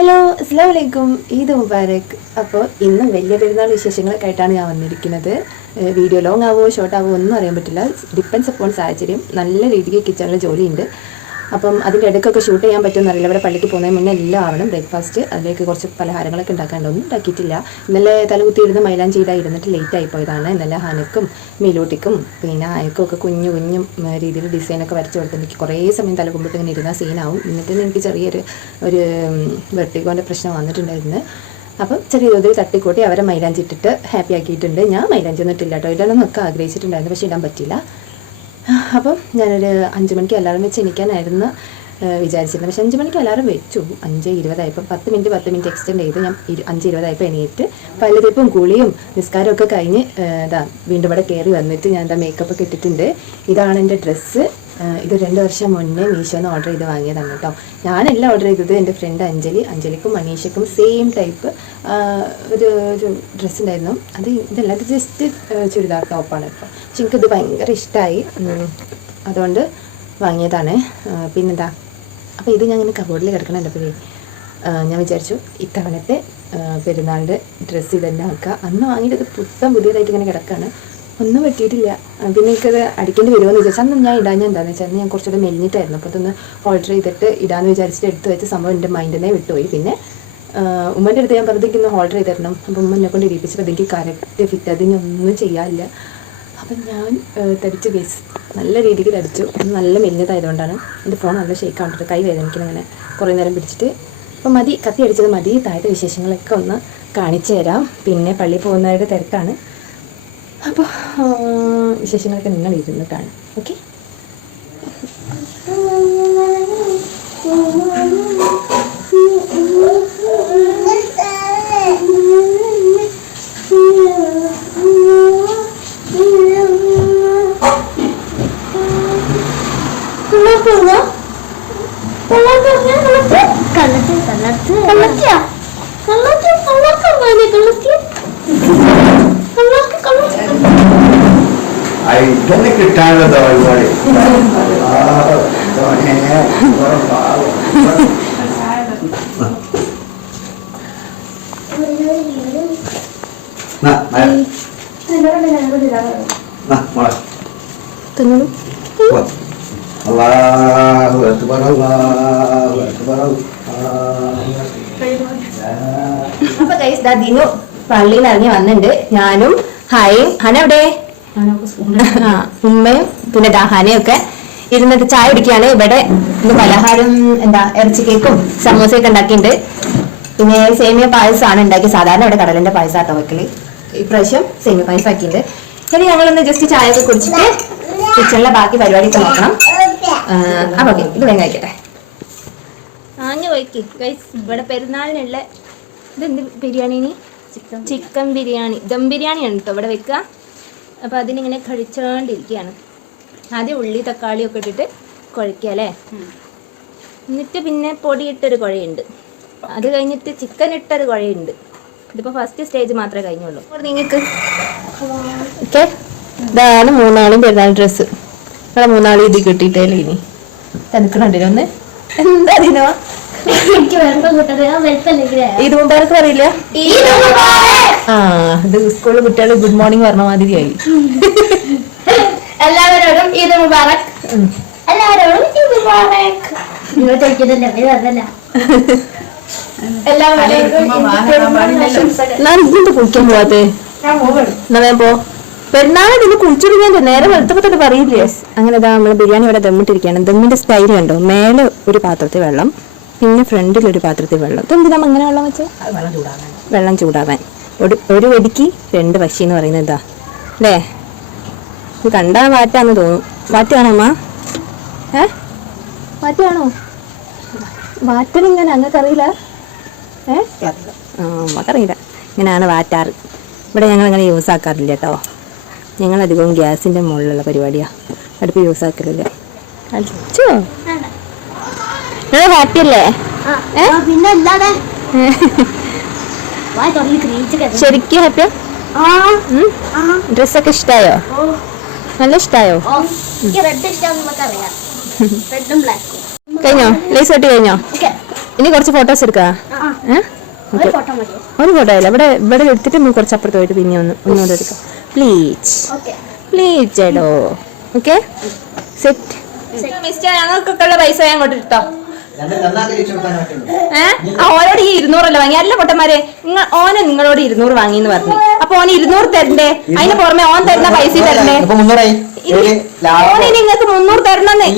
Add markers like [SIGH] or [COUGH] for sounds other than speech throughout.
Hello അസ്സാം വലൈക്കും ഈദ് മുബാരക്. അപ്പോൾ ഇന്നും വലിയ പെരുന്നാൾ വിശേഷങ്ങളൊക്കെ ആയിട്ടാണ് ഞാൻ വന്നിരിക്കുന്നത്. വീഡിയോ ലോങ് ആവുമോ ഷോർട്ട് ആവോ ഒന്നും അറിയാൻ പറ്റില്ല. ഡിപ്പെൻസ് അപ്പോൺ സാഹചര്യം. നല്ല രീതിക്ക് കിച്ചണിൽ ജോലിയുണ്ട്. അപ്പം അതിന്റെ ഇടയ്ക്കൊക്കെ ഷൂട്ട് ചെയ്യാൻ പറ്റുമെന്നറിയില്ല ഇവിടെ പള്ളിക്ക് പോകുന്നതിന് മുന്നേ എല്ലാം ആവണം. ബ്രേക്ക്ഫാസ്റ്റ് അതിലേക്ക് കുറച്ച് പലഹാരങ്ങളൊക്കെ ഉണ്ടാക്കാണ്ടൊന്നും ഉണ്ടാക്കിയിട്ടില്ല. ഇന്നലെ തലകുത്തി തലകുത്തിയിരുന്ന് മൈലാഞ്ചിയുടെ ഇരുന്നിട്ട് ലേറ്റ് ആയി പോയതാണ്. ഇന്നലെ ഹനക്കും മീലൂട്ടിക്കും പിന്നെ അയക്കും ഒക്കെ കുഞ്ഞു കുഞ്ഞു രീതിയിൽ ഡിസൈനൊക്കെ വരച്ചു കൊടുത്ത് എനിക്ക് കുറേ സമയം തല കുമ്പിട്ട് ഇങ്ങനെ ഇരുന്ന സീനാവും എന്നിട്ട് എനിക്ക് ചെറിയൊരു ഒരു വെർട്ടിക്കോന്റെ പ്രശ്നം വന്നിട്ടുണ്ടായിരുന്നു. അപ്പം ചെറിയ തോതിൽ തട്ടിക്കൂട്ടി അവരെ മൈലാഞ്ചി ഇട്ടിട്ട് ഹാപ്പി ആക്കിയിട്ടുണ്ട്. ഞാൻ മൈലാഞ്ചി ഒന്നും ഇട്ടില്ല കേട്ടോ. ഇടണമെന്നൊക്കെ ആഗ്രഹിച്ചിട്ടുണ്ടായിരുന്നു. പക്ഷേ ഇടാൻ പറ്റില്ല അപ്പം ഞാനൊരു അഞ്ച് മണിക്ക് അലാറം വെച്ച് എണീക്കാനായിരുന്നു വിചാരിച്ചിരുന്നത്. പക്ഷെ അഞ്ച് മണിക്ക് അലാറം വെച്ചു. അഞ്ച് ഇരുപതായപ്പോൾ പത്ത് മിനിറ്റ് പത്ത് മിനിറ്റ് എക്സ്റ്റെൻഡ് ചെയ്ത് ഞാൻ അഞ്ച് ഇരുപതായപ്പോൾ എണീറ്റ് പല്ലുതേപ്പും കുളിയും നിസ്കാരമൊക്കെ കഴിഞ്ഞ് ഇതാ വീണ്ടും ഇവിടെ കയറി വന്നിട്ട് ഞാൻ എന്താ മേക്കപ്പ് ഒക്കെ ഇട്ടിട്ടുണ്ട്. ഇതാണ് എന്റെ ഡ്രസ്സ്. ഇത് രണ്ട് വർഷം മുന്നേ മീഷോന്ന് ഓർഡർ ചെയ്ത് വാങ്ങിയതാണ് കേട്ടോ ഞാനല്ല ഓർഡർ ചെയ്തത് എന്റെ ഫ്രണ്ട് അഞ്ജലി. അഞ്ജലിക്കും മനീഷയ്ക്കും സെയിം ടൈപ്പ് ഒരു ഒരു ഡ്രസ്സ് ഉണ്ടായിരുന്നു. അത് ഇതല്ല ഇത് ജസ്റ്റ് ചുരിദാർ ടോപ്പാണ് കേട്ടോ പക്ഷെ എനിക്കിത് ഭയങ്കര ഇഷ്ടമായി അതുകൊണ്ട് വാങ്ങിയതാണ്. പിന്നെന്താ? അപ്പോൾ ഇത് ഞാൻ ഇങ്ങനെ കബോർഡിൽ കിടക്കണപ്പോഴേ ഞാൻ വിചാരിച്ചു ഇത്തവണത്തെ പെരുന്നാളിന്റെ ഡ്രസ്സ് ഇതന്നെ ആക്കുക അന്ന് വാങ്ങിയിട്ട് പുത്തം പുതിയതായിട്ട് ഇങ്ങനെ കിടക്കുകയാണ് ഒന്നും പറ്റിയിട്ടില്ല പിന്നെ എനിക്കത് അടിക്കേണ്ടി വരുമോ എന്ന് വിചാരിച്ചു അന്ന് ഞാൻ ഇടാൻ എന്താണെന്ന് വെച്ചാൽ ഞാൻ കുറച്ചുകൂടെ മെലിഞ്ഞിട്ടായിരുന്നു. അപ്പോൾ അതൊന്ന് ഓർഡർ ചെയ്തിട്ട് ഇടാന്ന് വിചാരിച്ചിട്ട് എടുത്ത് വെച്ച സംഭവം എന്റെ മൈൻഡിനെ വിട്ടുപോയി. പിന്നെ ഉമ്മന്റെ അടുത്ത് ഞാൻ പറഞ്ഞിട്ട് ഒന്ന് ഓർഡർ ചെയ്ത് തരണം അപ്പോൾ ഉമ്മ എന്നെ കൊണ്ട് ഇടിപ്പിച്ചപ്പോൾ എനിക്ക് കറക്റ്റ് ഫിറ്റ് അതിനൊന്നും ചെയ്യാനില്ല. അപ്പം ഞാൻ തടിച്ചു കേസ് നല്ല രീതിക്ക് തടിച്ചു. നല്ല മെലിഞ്ഞതായതുകൊണ്ടാണ് എന്റെ ഫോൺ നല്ല ഷേക്ക് ആണ്ടിട്ട് കൈ വേദനിക്കണം അങ്ങനെ കുറേ നേരം പിടിച്ചിട്ട്. അപ്പം മതി കത്തി അടിച്ചത് മതി. താഴത്തെ വിശേഷങ്ങളൊക്കെ ഒന്ന് കാണിച്ചു തരാം. പിന്നെ പള്ളിയിൽ പോകുന്നവരുടെ തിരക്കാണ്. അപ്പോൾ വിശേഷങ്ങളൊക്കെ നിങ്ങൾ ഇരുന്ന് കാണും ഓക്കെ? അതിനെ കിട്ടാനുള്ള പരിപാടി. അല്ലാഹു അക്ബർ, അല്ലാഹു അക്ബർ, അപ്പൊ ഗൈസ് ദാ ദിനു പള്ളിയിൽ ഇറങ്ങി വന്നിട്ടുണ്ട്. ഞാനും ഹായും. ഹന എവിടെ? ഉമ്മയും പിന്നെ ദാഹാനയും ഒക്കെ ഇരുന്നിട്ട് ചായ കുടിക്കുകയാണ്. ഇവിടെ ഇന്ന് പലഹാരം എന്താ ഇറച്ചി കേക്കും സമോസയൊക്കെ ഉണ്ടാക്കിയിട്ടുണ്ട്. പിന്നെ സേമിയ പായസമാണ് ഉണ്ടാക്കി സാധാരണ ഇവിടെ കടലിന്റെ പായസാട്ടോ വെക്കൽ. ഇപ്രാവശ്യം സേമിയ പായസം ആക്കിയിട്ടുണ്ട്. ഇനി ഞങ്ങളൊന്ന് ജസ്റ്റ് ചായ ഒക്കെ കുടിച്ചിട്ട് കിച്ചണിലെ ബാക്കി പരിപാടി പരിപാടിയൊക്കെ നോക്കണം. ആ, അപ്പൊ ഓക്കെ ഇത് വേഗം കഴിക്കട്ടെ. ആഞ്ഞു വയ്ക്ക് ഗൈസ് ഇവിടെ പെരുന്നാളിനുള്ള ഇതെന്ത് ബിരിയാണി ചിക്കൻ ചിക്കൻ ബിരിയാണി. ദം ബിരിയാണിയാണ് കേട്ടോ ഇവിടെ വെക്കുക. അപ്പോൾ അതിനിങ്ങനെ കഴിച്ചുകൊണ്ടിരിക്കുകയാണ് ആദ്യം ഉള്ളി തക്കാളിയൊക്കെ ഇട്ടിട്ട് കുഴക്കുക അല്ലേ? എന്നിട്ട് പിന്നെ പൊടിയിട്ടൊരു കുഴയുണ്ട്. അത് കഴിഞ്ഞിട്ട് ചിക്കൻ ഇട്ടൊരു കുഴയുണ്ട്. ഇതിപ്പോൾ ഫസ്റ്റ് സ്റ്റേജ് മാത്രമേ കഴിഞ്ഞുള്ളൂ. നിങ്ങൾക്ക് ഓക്കെ. ഇതാണ് മൂന്നാളും പെരുന്നാൾ ഡ്രസ്സ് ഇവിടെ മൂന്നാളും ഇത് കിട്ടിയിട്ടേ ഇനി? ഒന്ന്. എന്താ ദിനോ? എനിക്ക് കൂട്ടത്. ആ വെളുപ്പല്ലേ ഇത് മുമ്പാർക്ക് പറയില്ല? ആ ഇത് സ്കൂളിൽ കുട്ടികൾ ഗുഡ് മോർണിംഗ് പറഞ്ഞ മാതിരിയായി. എല്ലാവരോടും ഈദ് മുബാറക്. എല്ലാവരോടും ഈദ് മുബാറക്. നിങ്ങൾ ചോദിക്കുന്നില്ല ഇത് അതല്ല ഞാൻ ഇതിന്റെ കുളിക്കാൻ പോവാത്തേ? ഞാൻ പോകണം എന്നാ വേഗം പോ. പെരുന്നാൾ ഇതിന് കുളിച്ചിരിക്കാൻ നേരെ വെളുത്തപ്പോ തന്നെ പറയില്ലേ? അങ്ങനെ ഇതാ നമ്മൾ ബിരിയാണി ഇവിടെ ദമ്മിട്ടിരിക്കുകയാണ്. ദമ്മിന്റെ സ്റ്റൈൽ കണ്ടോ? മേലെ ഒരു പാത്രത്തിൽ വെള്ളം പിന്നെ ഫ്രണ്ടിൽ ഒരു പാത്രത്തിൽ വെള്ളം. ഇതെന്തിനാ അങ്ങനെ വെള്ളം വെച്ചാൽ വെള്ളം ചൂടാവാൻ. ഒരു ഒരു വെടിക്ക് രണ്ട് പക്ഷി എന്ന് പറയുന്നത് ഇതാ. അല്ലേ? ഇത് കണ്ടാ വാറ്റാന്ന് തോന്നും. വാറ്റാണോ അമ്മ? ഏ? വാറ്റാണോ? വാറ്റനിങ്ങനെ അങ്ങക്കറിയില്ല ഏ? ആ അമ്മക്കറിയില്ല. ഇങ്ങനെയാണ് വാറ്റാറ്. ഇവിടെ ഞങ്ങൾ അങ്ങനെ യൂസ് ആക്കാറില്ല കേട്ടോ ഞങ്ങളധികവും ഗ്യാസിന്റെ മുകളിലുള്ള പരിപാടിയാണ് അടുപ്പ് യൂസ് ആക്കലില്ല. അടിച്ചോ? നിങ്ങൾ ഹാപ്പിയല്ലേ അല്ലേ? പിന്നെ അല്ലാതെ. ശരിക്കും ഹാപ്പിയാ ഡ്രസ്സൊക്കെ ഇഷ്ടായോ? നല്ല ഇഷ്ടായോ? കഴിഞ്ഞോ? ലേസ് കെട്ടി കഴിഞ്ഞോ? ഓക്കെ. ഇനി കുറച്ച് ഫോട്ടോസ് എടുക്കാ? ഒരു ഫോട്ടോ മതിയോ ഒരു ഫോട്ടോ ഇല്ല ഇവിടെ ഇവിടെ എടുത്തിട്ട് നമുക്ക് കുറച്ച് അപ്പുറത്ത് പോയിട്ട് പിന്നെ ഒന്ന് ഒന്നുകൂടെ എടുക്കാം. പ്ലീസ് പ്ലീച്ച് പ്ലീസ് ചേട്ടോ. ഓക്കെ? സെറ്റ് മിസ്റ്റർ ഞങ്ങൾക്കൊക്കെ ഉള്ള പൈസ ഞാൻ അങ്ങോട്ട് ഇട്ടോ ഏഹ് ഓനോട് ഈ ഇരുന്നൂറല്ല വാങ്ങി? അല്ല പൊട്ടന്മാരെ നിങ്ങൾ ഓനെ നിങ്ങളോട് ഇരുന്നൂറ് വാങ്ങി എന്ന് പറഞ്ഞു. അപ്പൊ ഓന് ഇരുന്നൂറ് തരണ്ടേ? അതിന് പുറമെ ഓൻ തരുന്ന പൈസ തരണ്ടേ? ഓനെ നിങ്ങൾക്ക് മുന്നൂറ് തരണമെന്നേ.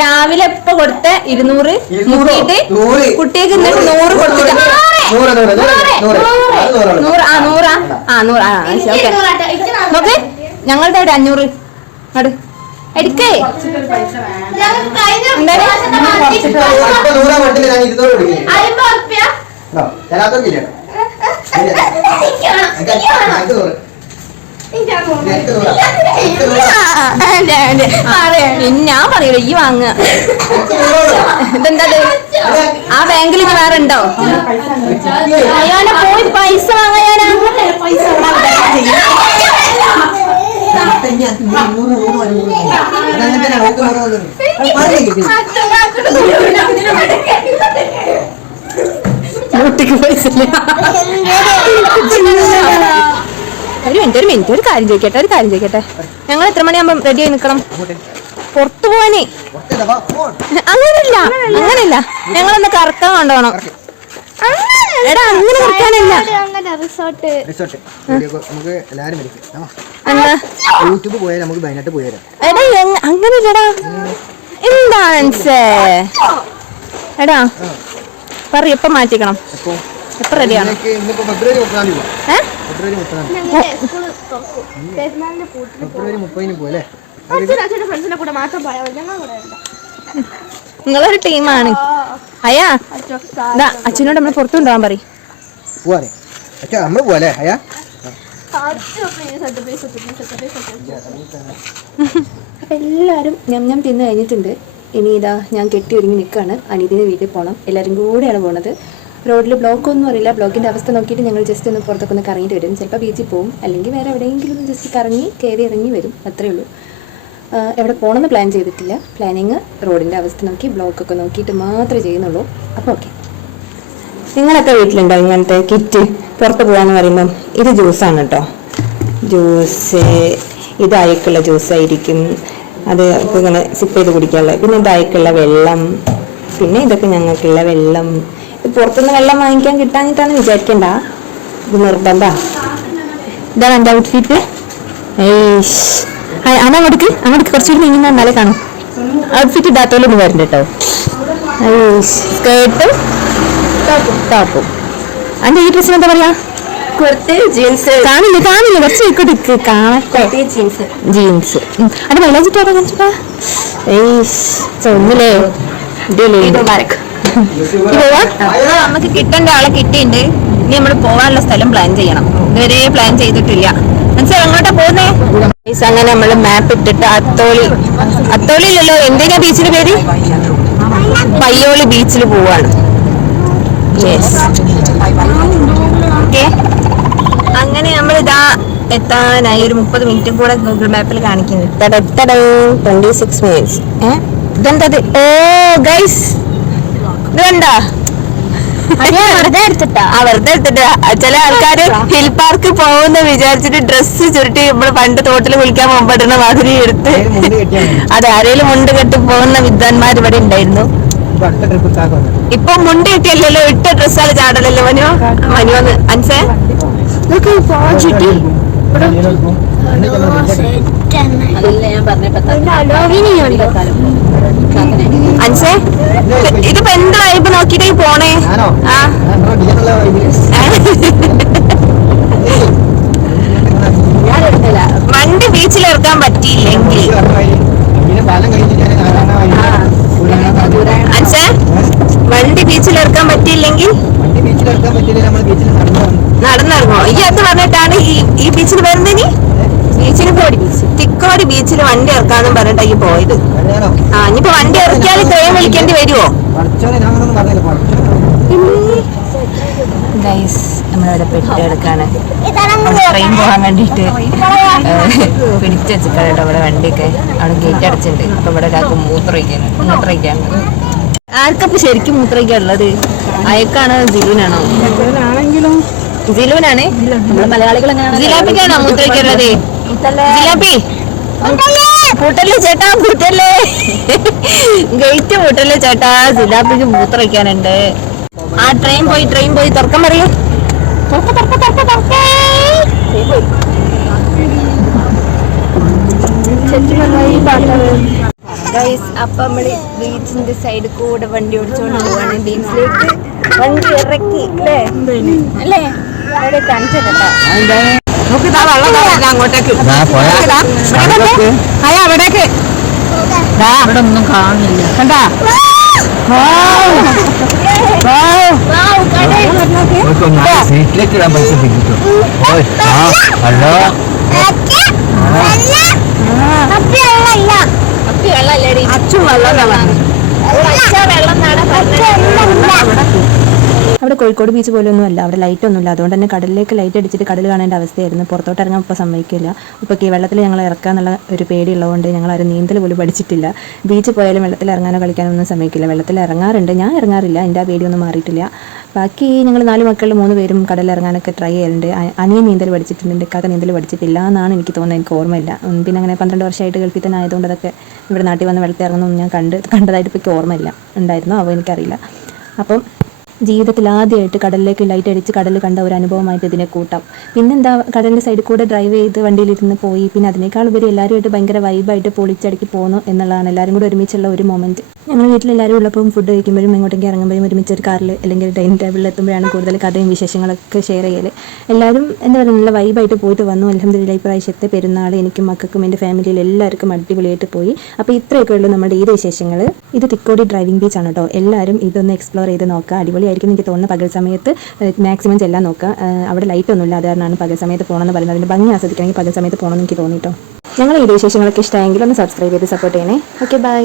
രാവിലെ ഇപ്പൊ കൊടുത്ത ഇരുന്നൂറ്? മുക്കിയിട്ട്. കുട്ടിക്ക് എന്നിട്ട് നൂറ്. കൊടുത്തിട്ട് നൂറ്. ആ നൂറാ ആ. നൂറ് ആ ഓക്കെ. നോക്ക് ഞങ്ങളുടെ അവിടെ അഞ്ഞൂറ്. അട് എടുക്കേ. ഞാൻ പറയൂ ഈ വാങ്ങുക ഇതെന്താ ആ ബാങ്കിൽ ഇത് വേറെ ഉണ്ടോ? അയാളെ പോയി പൈസ വാങ്ങാനാ അതങ്ങനെ തന്നെ ഓക്ക് നൂറ് നൂറ്. പൈസ ഒരു മിനിറ്റ് ഒരു മിനിറ്റ് ഒരു കാര്യം ചോദിക്കട്ടെ ഒരു കാര്യം ചോദിക്കട്ടെ. ഞങ്ങൾ എത്ര മണിയാകുമ്പോ റെഡി ആയി നിൽക്കണം പുറത്തു പോവാനേ. അങ്ങനല്ല അങ്ങനെയില്ല ഞങ്ങളൊന്ന് കറക്കാൻ കൊണ്ടുപോകണം. എടാ അങ്ങനെ കറക്കാനില്ല. അങ്ങനെയില്ലടാ എന്താ ആൻസേ എടാ പറ എപ്പം മാറ്റിക്കണം? എത്ര റെഡിയാണ്? നിങ്ങളൊരു ടീമാണ്. അയ്യാ അച്ഛനോട് നമ്മൾ പുറത്തു കൊണ്ടുപോകാൻ പോവാല്ലേ? അയ്യാ [LAUGHS] അപ്പം എല്ലാവരും ഞം ഞം തിന്ന് കഴിഞ്ഞിട്ടുണ്ട്. ഇനി ഇതാ ഞാൻ കെട്ടി ഒരുങ്ങി നിൽക്കുകയാണ് അനീതിന്റെ വീട്ടിൽ പോകണം എല്ലാവരും കൂടെയാണ് പോണത്. റോഡിൽ ബ്ലോക്ക് ഒന്നും അറിയില്ല. ബ്ലോക്കിന്റെ അവസ്ഥ നോക്കിയിട്ട് ഞങ്ങൾ ജസ്റ്റ് ഒന്ന് പുറത്തൊക്കെ ഒന്ന് കറങ്ങിയിട്ട് വരും. ചിലപ്പോൾ ബീച്ചിൽ പോകും അല്ലെങ്കിൽ വേറെ എവിടെയെങ്കിലും ഒന്ന് ജസ്റ്റ് കറങ്ങി കയറി ഇറങ്ങി വരും. അത്രയേ ഉള്ളൂ. എവിടെ പോകണമെന്ന് പ്ലാൻ ചെയ്തിട്ടില്ല. പ്ലാനിങ് റോഡിന്റെ അവസ്ഥ നോക്കി ബ്ലോക്കൊക്കെ നോക്കിയിട്ട് മാത്രമേ ചെയ്യുന്നുള്ളൂ. അപ്പോൾ ഓക്കെ നിങ്ങളൊക്കെ വീട്ടിലുണ്ടോ ഇങ്ങനത്തെ കിറ്റ് പുറത്ത് പോകാന്ന് പറയുമ്പം ഇത് ജ്യൂസാണ് കേട്ടോ ജ്യൂസ് ഇത് അയക്കുള്ള ജ്യൂസായിരിക്കും അത് ഇങ്ങനെ സിപ്പ് ചെയ്ത് കുടിക്കാനുള്ളത് പിന്നെ ദയക്കുള്ള വെള്ളം പിന്നെ ഇതൊക്കെ ഞങ്ങൾക്കുള്ള വെള്ളം. പുറത്തുനിന്ന് വെള്ളം വാങ്ങിക്കാൻ കിട്ടാഞ്ഞിട്ടാണ് വിചാരിക്കണ്ട. ഇത് നിർബന്ധ. ഇതാണ് എന്റെ ഔട്ട്ഫിറ്റ് അതങ്ങോട്ട് അങ്ങോട്ട് കുറച്ചുകൂടി നീങ്ങി എന്നാലേ കാണും. ഔട്ട്ഫിറ്റ് ഇടാത്തോലൊന്നും വരണ്ട കേട്ടോ സ്കേർട്ടും ടോപ്പും. അന്റെ ഈ ഡ്രസ്സിന് എന്താ പറയാ? കുർത്തി ജീൻസ് കാണില്ല കാണില്ല കുറച്ച് ഇക്കോട്ട് കാണട്ടെ. ജീൻസ് ജീൻസ് അത് മൈലാഞ്ചിട്ട് അവിടെ കാണിച്ചിട്ടാ ഏയ് ചൊന്നില്ലേ നമുക്ക് കിട്ടേണ്ട ആളെ കിട്ടിയിട്ടുണ്ട്. ഇനി നമ്മൾ പോകാനുള്ള സ്ഥലം പ്ലാൻ ചെയ്യണം. ഇതുവരെ പ്ലാൻ ചെയ്തിട്ടില്ല. മനസ്സിലായി? എങ്ങോട്ടാ പോകുന്നേ അങ്ങനെ നമ്മൾ മാപ്പ് ഇട്ടിട്ട് അത്തോളി. അത്തോളിയിലല്ലോ എന്തിനാ ബീച്ചിന്റെ പേര്? പയ്യോളി ബീച്ചിൽ പോവാണ്. യെസ് ഓക്കെ അങ്ങനെ നമ്മൾ ഇതാ എത്താനായി ഒരു മുപ്പത് മിനിറ്റും കൂടെ ഗൂഗിൾ മാപ്പിൽ കാണിക്കുന്നുണ്ട് ഓ വെറുതെ എടുത്തിട്ടാ ചില ആൾക്കാര് ഹിൽ പാർക്ക് പോകുന്ന വിചാരിച്ചിട്ട് ഡ്രസ്സ് ചുരുട്ടി നമ്മൾ പണ്ട് തോട്ടിൽ കുളിക്കാൻ മുമ്പിടുന്ന മാതിരി എടുത്ത്. അതെ ആരേലും മുണ്ട് കെട്ടി പോകുന്ന വിദ്വാൻമാർ ഇവിടെ ഉണ്ടായിരുന്നു ഇപ്പൊ മുണ്ട് കെട്ടിയല്ലോ ഇട്ട ഡ്രസ്സാണ് ചാടലല്ലോ മനു മനു അൻസേ നോക്ക് പോവാൻ ചുറ്റി അൻസേ ഇതിപ്പോ എന്താ ഇപ്പൊ നോക്കിട്ടേ പോണേ? ആ. വണ്ടി ബീച്ചിൽ ഇറക്കാൻ പറ്റിയില്ലെങ്കിൽ. പാലം അൻസേ വണ്ടി ബീച്ചിൽ ഇറക്കാൻ പറ്റിയില്ലെങ്കിൽ. നടന്നിറങ്ങോ. ഈ അത് പറഞ്ഞിട്ടാണ് ഈ ഈ ബീച്ചിൽ വരുന്നതിന് ബീച്ചിന് പോടി. ബീച്ച് തിക്കോടി ബീച്ചിൽ വണ്ടി ഇറക്കാന്നും പറഞ്ഞിട്ടാ ഈ പോയത് ആ ഇനിയിപ്പോ വണ്ടി ഇറക്കിയാൽ ക്രെയിൻ വിളിക്കേണ്ടി വരുമോ പഠിച്ചോനെ നമ്മളിവിടെ പെട്ടെടുക്കാണ് ട്രെയിൻ പോകാൻ വേണ്ടിയിട്ട് പിടിച്ചു വെച്ചിട്ടാണ് കേട്ടോ ഇവിടെ വണ്ടിയൊക്കെ അവിടെ ഗേറ്റ് അടച്ചിട്ടുണ്ട് അപ്പൊ ഇവിടെ ഒരാൾക്ക് മൂത്രമൊഴിക്കാൻ. മൂത്രയിക്കാൻ ആർക്കപ്പോ ശരിക്കും മൂത്രയിക്കാനുള്ളത് അയക്കാണോ ജിലുവിനാണോ? ആണെങ്കിലും ജിലുവിനാണ്? മലയാളികൾ ജിലാപ്പിക്കാണോ മൂത്രമൊഴിക്കാനുള്ളത് ജിലാപ്പി പൂട്ടല്ലേ? ചേട്ടാ പൂട്ടല്ലേ? ഗേറ്റ് പൂട്ടല്ലേ ചേട്ടാ? ജിലാപ്പിക്ക് മൂത്രയ്ക്കാനുണ്ട് ആ ട്രെയിൻ പോയി ട്രെയിൻ പോയി. തുറക്കാൻ പറയൂ. ഗൈസ് അപ്പൊ നമ്മൾ ബീച്ചിന്റെ സൈഡ് കൂടെ വണ്ടി ഓടിച്ചോണ്ട് പോവാണ്. ബീച്ചിലേക്ക് വണ്ടി ഇറക്കി അല്ലേ? അല്ലേ? അവിടെ വരുന്നു അങ്ങോട്ടേക്ക്. അയ്യ അവിടേക്ക്. ഇവിടെ ഒന്നും കാണില്ല കണ്ടാ? സീറ്റിലേക്ക് ഇടാൻ പൈസ കിട്ടും ഹലോ അപ്പി വെള്ളല്ലേടി അച്ചു വെള്ളം വെള്ളം അവിടെ കോഴിക്കോട് ബീച്ച് പോലൊന്നും അല്ല. അവിടെ ലൈറ്റ് ഒന്നുമില്ല. അതുകൊണ്ട് തന്നെ കടലിലേക്ക് ലൈറ്റ് അടിച്ചിട്ട് കടൽ കാണേണ്ട അവസ്ഥയായിരുന്നു. പുറത്തോട്ട് ഇറങ്ങാൻ ഇപ്പോൾ സമ്മതിക്കില്ല. ഇപ്പോൾ ഈ വെള്ളത്തിൽ ഞങ്ങൾ ഇറക്കുക എന്നുള്ള ഒരു പേടിയുള്ളതുകൊണ്ട് ഞങ്ങൾ ആരും നീന്തൽ പോലും പഠിച്ചിട്ടില്ല. ബീച്ചിൽ പോയാലും വെള്ളത്തിൽ ഇറങ്ങാനോ കളിക്കാനോ ഒന്നും സമ്മതിക്കില്ല. വെള്ളത്തിൽ ഇറങ്ങാറുണ്ട്. ഞാൻ ഇറങ്ങാറില്ല. എന്റെ ആ പേടിയൊന്നും മാറിയിട്ടില്ല. ബാക്കി ഞങ്ങൾ നാല് മക്കളിൽ മൂന്ന് പേരും കടലിൽ ഇറങ്ങാനൊക്കെ ട്രൈ ചെയ്യാറുണ്ട് അനിയൻ നീന്തൽ പഠിച്ചിട്ടുണ്ട്. എന്റെ കാക്ക നീന്തൽ പഠിച്ചിട്ടില്ല എന്നാണ് എനിക്ക് തോന്നുന്നത്. എനിക്ക് ഓർമ്മയില്ല. പിന്നെ അങ്ങനെ പന്ത്രണ്ട് വർഷമായിട്ട് ഗൾഫിൽ തന്നെ ആയതുകൊണ്ട് അതൊക്കെ ഇവിടെ നാട്ടിൽ വന്ന് വെള്ളത്തിൽ ഇറങ്ങുന്നൊന്നും ഞാൻ കണ്ട് കണ്ടതായിട്ട് ഇപ്പോൾ ഓർമ്മയില്ല. ഉണ്ടായിരുന്നു? അപ്പോൾ എനിക്കറിയില്ല. അപ്പം ജീവിതത്തിൽ ആദ്യമായിട്ട് കടലിലേക്ക് ലൈറ്റ് അടിച്ച് കടൽ കണ്ട ഒരു അനുഭവമായിട്ട് ഇതിനെ കൂട്ടാം. പിന്നെന്താ കടലിന്റെ സൈഡിൽ കൂടെ ഡ്രൈവ് ചെയ്ത് വണ്ടിയിലിരുന്ന് പോയി. പിന്നെ അതിനേക്കാൾ ഉപരി എല്ലാവരുമായിട്ട് ഭയങ്കര വൈബായിട്ട് പൊളിച്ചടക്കി പോകുന്നു എന്നുള്ളതാണ് എല്ലാവരും കൂടെ ഒരുമിച്ചുള്ള ഒരു മൊമെന്റ് ഞങ്ങൾ വീട്ടിലെല്ലാവരും ഉള്ളപ്പോൾ ഫുഡ് കഴിക്കുമ്പോഴും എങ്ങോട്ടെങ്കിലും ഇറങ്ങുമ്പോഴും ഒരുമിച്ച് ഒരു കാറിൽ അല്ലെങ്കിൽ ഡൈനിങ് ടേബിളിൽ എത്തുമ്പോഴാണ് കൂടുതൽ കഥയും വിശേഷങ്ങളൊക്കെ ഷെയർ ചെയ്യൽ എല്ലാവരും എന്താ പറയുക നല്ല വൈബായിട്ട് പോയിട്ട് വന്നു. അലഹമ്മദില്ല ഇപ്രാവശ്യത്തെ പ്രാവശ്യത്തെ പെരുന്നാൾ എനിക്കും മക്കൾക്കും എന്റെ ഫാമിലിയിൽ എല്ലാവർക്കും അടിപൊളിയായിട്ട് പോയി. അപ്പോൾ ഇത്രയൊക്കെ ഉള്ളൂ നമ്മുടെ ഈ വിശേഷങ്ങൾ ഇത് തിക്കോടി ഡ്രൈവിംഗ് ബീച്ച് ആണ് കേട്ടോ. എല്ലാവരും ഇതൊന്ന് എക്സ്പ്ലോർ ചെയ്ത് നോക്കുക. അടിപൊളിയായിരിക്കും എനിക്ക് തോന്നുന്നു. പകൽ സമയത്ത് മാക്സിമം ചെല്ലാൻ നോക്കുക. അവിടെ ലൈറ്റ് ഒന്നുമില്ല അത് കാരണമാണ് പകൽ സമയത്ത് പോകണമെന്ന് പറയുന്നത്. അതിന്റെ ഭംഗി ആസ്വദിക്കണമെങ്കിൽ പകൽ സമയത്ത് പോകണമെന്ന് എനിക്ക് തോന്നിയിട്ടോ. ഞങ്ങൾ ഈ വിശേഷങ്ങളൊക്കെ ഇഷ്ടമായെങ്കിൽ ഒന്ന് സബ്സ്ക്രൈബ് ചെയ്ത് സപ്പോർട്ട് ചെയ്യണേ. Okay bye